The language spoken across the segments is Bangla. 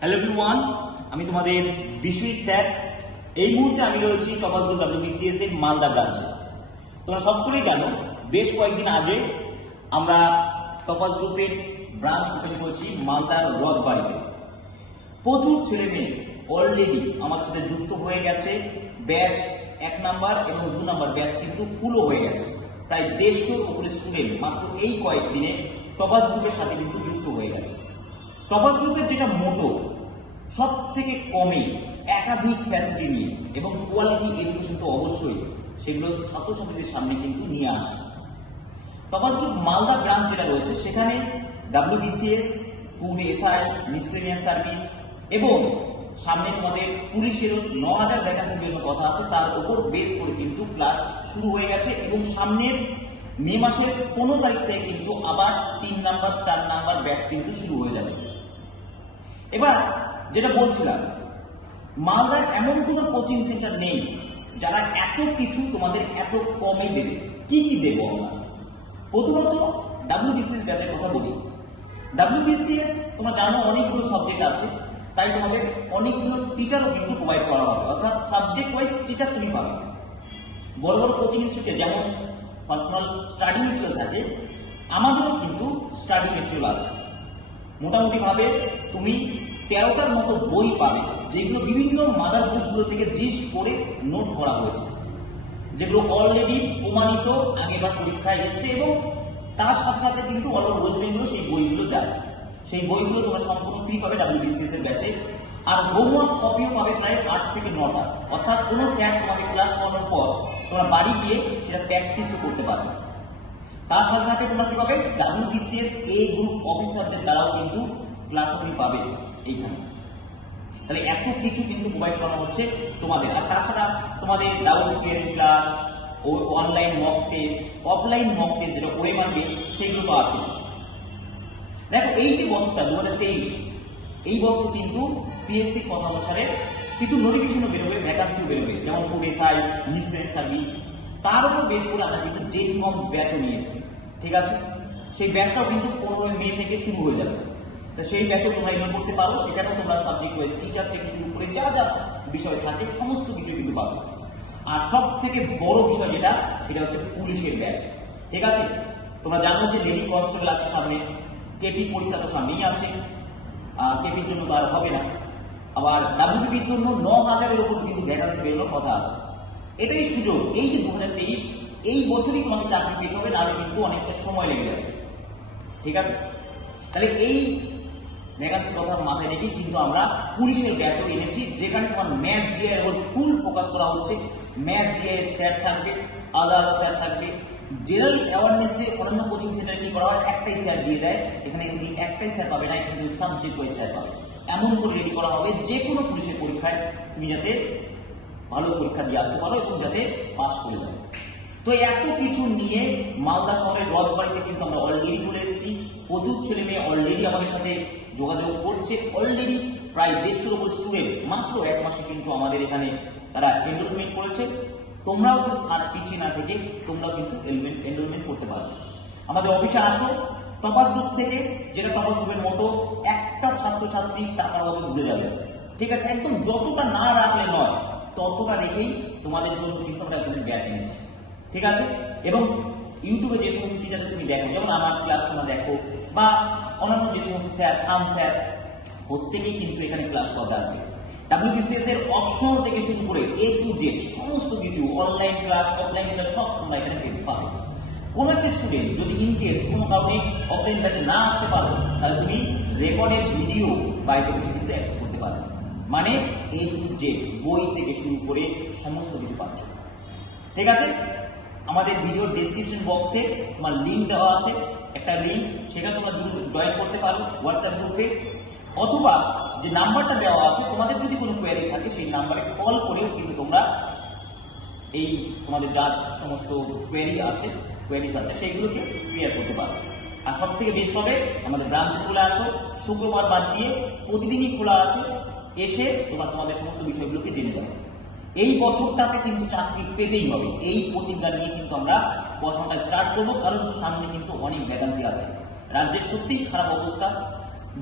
হ্যালো এভরিওয়ান, আমি তোমাদের বিশ্বজিৎ স্যার। এই মুহূর্তে আমি রয়েছি টপাস গ্রুপ WBCS এর মালদা ব্রাঞ্চে। তোমরা সকলেই জানো, বেশ কয়েকদিন আগে আমরা টপাস গ্রুপের ব্রাঞ্চ ওপেন করেছি মালদার ওয়ার্ক বাড়িতে। প্রচুর ছেলে মেয়ে অলরেডি আমার সাথে যুক্ত হয়ে গেছে। ব্যাচ 1 নাম্বার এবং 2 নাম্বার ব্যাচ কিন্তু ফুলও হয়ে গেছে। প্রায় 150 উপরে স্টুডেন্ট মাত্র এই কয়েকদিনে টপাস গ্রুপের সাথে কিন্তু যুক্ত হয়ে গেছে। টপাস গ্রুপের যেটা মোটো, সব থেকে কমে একাধিক ফ্যাসিলিটি নিয়ে এবং কোয়ালিটি এডুকেশন তো অবশ্যই, সেগুলো ছাত্রছাত্রীদের সামনে কিন্তু নিয়ে আসে। টপাস গ্রুপ মালদা ব্রাঞ্চ যেটা রয়েছে, সেখানে WBCS, food SI, miscellaneous service এবং সামনে তোমাদের পুলিশেরও 9000 ভ্যাকান্সি বেরোনোর কথা আছে। তার উপর বেস করে কিন্তু ক্লাস শুরু হয়ে গেছে এবং সামনের মে মাসের 15 তারিখ থেকে কিন্তু আবার 3 নাম্বার 4 নাম্বার ব্যাচ কিন্তু শুরু হয়ে যাবে। এবার যেটা বলছিলাম, মালদার এমন কোনো কোচিং সেন্টার নেই যারা এত কিছু তোমাদের এত কমে দেবে। কি কি দেবো আমরা? প্রথমত WBCS ব্যাচের কথা বলি। WBCS তোমরা জানো অনেকগুলো সাবজেক্ট আছে, তাই তোমাদের অনেকগুলো টিচারও কিন্তু প্রোভাইড করা হবে, অর্থাৎ সাবজেক্ট ওয়াইজ টিচার তুমি পাবে। বড় বড় কোচিং ইনস্টিটিউটে যেমন পার্সোনাল স্টাডি মেটেরিয়াল থাকে, আমাদেরও কিন্তু স্টাডি মেটেরিয়াল আছে। মোটামুটি ভাবে তুমি 13টার মতো বই পাবে, যেগুলো বিভিন্ন মাদার বুকগুলো থেকে জিস্ট করে নোট করা হয়েছে, যেগুলো অলরেডি প্রমাণিত আগেবার পরীক্ষায় এসছে এবং তার সাথে সাথে কিন্তু অল ওভার ওয়েস্ট বেঙ্গল সেই বইগুলো যায়। সেই বইগুলো তোমরা সম্পূর্ণ ফ্রি পাবে WBCS এর ব্যাচে। আর হোমওয়ার্ক কপিও পাবে প্রায় 8 থেকে 9টা, অর্থাৎ কোনো স্যার তোমাদের ক্লাস করানোর পর তোমরা বাড়ি গিয়ে সেটা প্র্যাকটিসও করতে পারবে। তার সাথে সাথে তোমরা কি পাবে, WBCS A গ্রুপ অফিসারদের দ্বারাও কিন্তু ক্লাসও তুমি পাবে এইখানে। তাহলে এত কিছু কিন্তু প্রোভাইড করা হচ্ছে তোমাদের। আর তাছাড়া তোমাদের ডাউট ক্লিয়ারিং ক্লাস ও online mock test, offline mock test যেটা ওয়েমার বেস, সেইগুলো তো আছে। দেখো, এই যে বছরটা 2023, এই বছর কিন্তু PSC কথা অনুসারে কিছু নোটিফিকেশনও বেরোবে, ভ্যাকান্সিও বেরোবে, যেমন ফুড SI, মিসলেনিয়াস সার্ভিস। তার উপর বেস করে আমরা কিন্তু JCOM ব্যাচও নিয়ে এসেছি। ঠিক আছে, সেই ব্যাচটাও কিন্তু 15 মে থেকে শুরু হয়ে যাবে। তো সেই ব্যাচেও তোমরা এনরোল করতে পারো। সেখানেও তোমরা সাবজেক্ট ওয়াইজ টিচার থেকে শুরু করে যা যা বিষয় থাকে সমস্ত কিছু কিন্তু পাবে। আর সব থেকে বড় বিষয় যেটা, সেটা হচ্ছে পুলিশের ব্যাচ। ঠিক আছে, তোমরা জানো যে লেডি কনস্টেবল আছে সামনে, কেপি পরীক্ষা তো সামনেই আছে। কেপির জন্য তো আর হবে না। আবার WBPর জন্য 9000-এর উপর কিন্তু ভ্যাকান্সি বেরোনোর কথা আছে। এটাই সুযোগ, এই যে 2023, এই বছরই তোমাকে চাকরি পেতে হবে, নাহলে কিন্তু অনেকটা সময় লেগে যাবে। ঠিক আছে, তাহলে এই ভ্যাকান্সির কথা মাথায় রেখেই কিন্তু আমরা পুলিশের ব্যাচও এনেছি, যেখানে তোমার ম্যাথ জিআই এর উপর ফুল ফোকাস করা হচ্ছে। ম্যাথ জিআই স্যার থাকবে, আলাদা স্যার থাকবে। জেনারেল অ্যাওয়ারনেসে অন্যান্য কোচিং সেন্টারে কি করা হয়, একটাই স্যার দিয়ে দেয়। এখানে তুমি একটাই স্যার পাবে না, এখানে তুমি সাবজেক্ট ওয়াইজ স্যার পাবে। এমন করে রেডি করা হবে যে কোনো পুলিশের পরীক্ষায় তুমি যাতে ভালো পরীক্ষা দিয়ে আসতে পারো এবং যাতে পাস করে যাও। তো এত কিছু নিয়ে মালদা শহরের রথবাড়িতে কিন্তু আমরা অলরেডি চলে এসেছি। প্রচুর ছেলে মেয়ে অলরেডি আমাদের সাথে যোগাযোগ করছে। অলরেডি প্রায় 150 উপর স্টুডেন্ট মাত্র 1 মাসে কিন্তু আমাদের এখানে তারা এনরোলমেন্ট করেছে। তোমরাও আর পিছিয়ে না থেকে তোমরাও কিন্তু এনরোলমেন্ট করতে পারো। আমাদের অফিসে আসো, টপাস গ্রুপ থেকে, যেটা টপাস গ্রুপের মোটো, একটা ছাত্রছাত্রী টাকার অভাবে ঘুরে যাবে। ঠিক আছে, একদম যতটা না রাখলে নয়, ততটা রেখেই তোমাদের জন্য কিন্তু আমরা এখানে ব্যাচ এনেছি। ঠিক আছে, এবং ইউটিউবে যে সমস্ত টিচারদের তুমি দেখো, যেমন আমার ক্লাস তোমরা দেখো, বা অন্যান্য যে সমস্ত স্যার, স্যার, প্রত্যেকেই কিন্তু এখানে ক্লাস করতে আসবে। WBCS এর অপশন থেকে শুরু করে A to Z সমস্ত কিছু, অনলাইন ক্লাস, অফলাইন ক্লাস, সব তোমরা এখানে পেতে পারো। কোনো একটা স্টুডেন্ট যদি ইনকেস কোনো কারণে অফলাইন ব্যাচে না আসতে পারো, তাহলে তুমি রেকর্ডেড ভিডিও বাড়িতে বসে কিন্তু অ্যাক্সেস করতে পারো। মানে A to Z বই থেকে শুরু করে সমস্ত কিছু পাচ্ছ। ঠিক আছে, আমাদের ভিডিও ডেসক্রিপশন বক্সে তোমার লিঙ্ক দেওয়া আছে, একটা লিঙ্ক, সেটা তোমরা জয়েন করতে পারো হোয়াটসঅ্যাপ গ্রুপে, অথবা যে নাম্বারটা দেওয়া আছে, তোমাদের যদি কোনো কোয়েরি থাকে সেই নাম্বারে কল করেও কিন্তু তোমরা এই তোমাদের যা সমস্ত কোয়েরিজ আছে সেইগুলোকে ক্লিয়ার করতে পারো। আর সব থেকে বেস্ট হবে, আমাদের ব্রাঞ্চে চলে আসো, শুক্রবার বাদ দিয়ে প্রতিদিনই খোলা আছে, এসে তোমাদের সমস্ত বিষয়গুলোকে জেনে যাবে। এই বছরটাতে কিন্তু চাকরি পেতেই হবে, এই প্রতিজ্ঞা নিয়ে কিন্তু আমরা পড়াশোনাটা স্টার্ট করবো, কারণ সামনে কিন্তু অনেক ভ্যাকান্সি আছে। রাজ্যের সত্যিই খারাপ অবস্থা,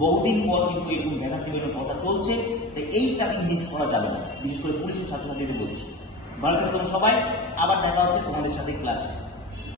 বহুদিন পর কিন্তু এরকম ভ্যাকান্সি বেরোনোর কথা চলছে, তাই এই চান্স মিস করা যাবে না, বিশেষ করে পুলিশের ছাত্রছাত্রীদের বলছি। ভালো থাকো তোমরা সবাই, আবার দেখা হচ্ছে তোমাদের সাথে ক্লাসে।